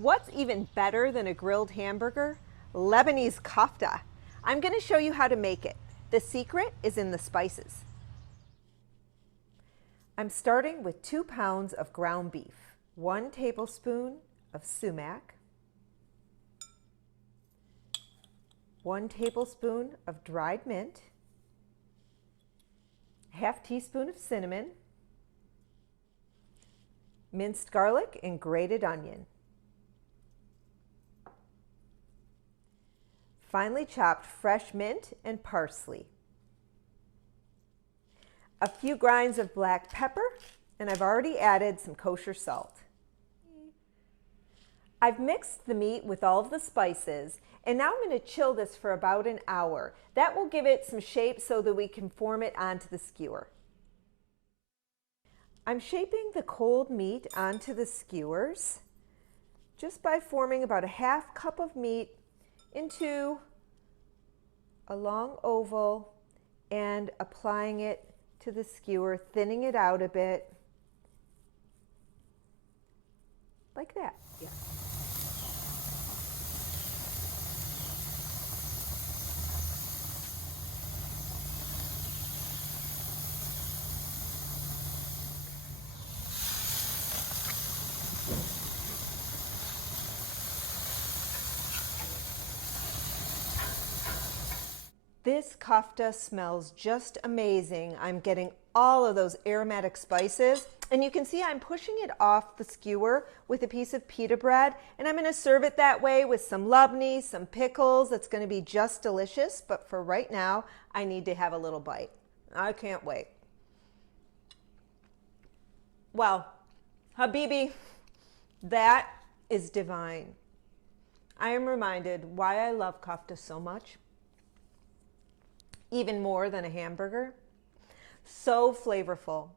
What's even better than a grilled hamburger? Lebanese kafta. I'm going to show you how to make it. The secret is in the spices. I'm starting with 2 pounds of ground beef, 1 tablespoon of sumac, 1 tablespoon of dried mint, ½ teaspoon of cinnamon, minced garlic and grated onion, finely chopped fresh mint and parsley, a few grinds of black pepper, and I've already added some kosher salt. I've mixed the meat with all of the spices, and now I'm going to chill this for about an hour. That will give it some shape so that we can form it onto the skewer. I'm shaping the cold meat onto the skewers just by forming about a ½ cup of meat into a long oval and applying it to the skewer, thinning it out a bit, like that. Yeah. This kafta smells just amazing. I'm getting all of those aromatic spices, and you can see I'm pushing it off the skewer with a piece of pita bread, and I'm going to serve it that way with some labneh, some pickles. It's going to be just delicious, but for right now, I need to have a little bite. I can't wait. Well, Habibi, that is divine. I am reminded why I love kafta so much. Even more than a hamburger. So flavorful.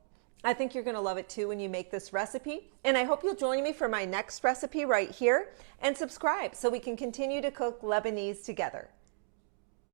I think you're going to love it too when you make this recipe. And I hope you'll join me for my next recipe right here and subscribe so we can continue to cook Lebanese together.